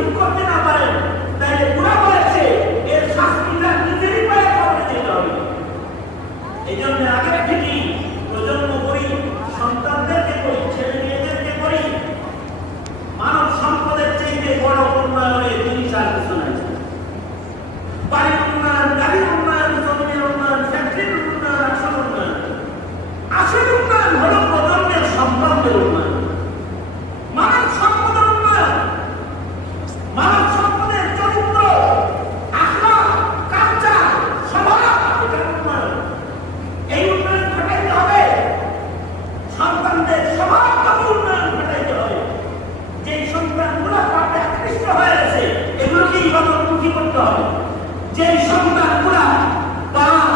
ঠিক করতে না পারেন, তাহলে পুরা বলেছে এর শাস্তিটা নিজেরই পায়ে করে দিতে হবে। এই জন্য আগে থেকেই প্রজন্ম করি, সন্তানদেরকে করি, ছেলে মেয়েদেরকে করি, মানব সম্পদের চাইতে বড় উন্নয়নের জিনিস আর কিছু নাই। বাড়ির উন্নয়ন, গাড়ির উন্নয়ন, জমির উন্নয়ন, ফ্যাক্টরির উন্নয়ন, আসল উন্নয়ন। আসল উন্নয়ন হল প্রজন্মের সম্পদের উন্নয়ন, মানব সম্পদের উন্নয়ন, মানব সম্পদের চরিত্র, আখলাক, কালচার, স্বভাব, এটার উন্নয়ন। এই উন্নয়ন ঘটাইতে হবে, সন্তানদের স্বভাবগত উন্নয়ন ঘটাইতে হবে। যে সন্তানগুলো পাপে আকৃষ্ট হয়ে গেছে এগুলোকে ইবাদতমুখী করতে হবে। যে সন্তানগুলা পাপ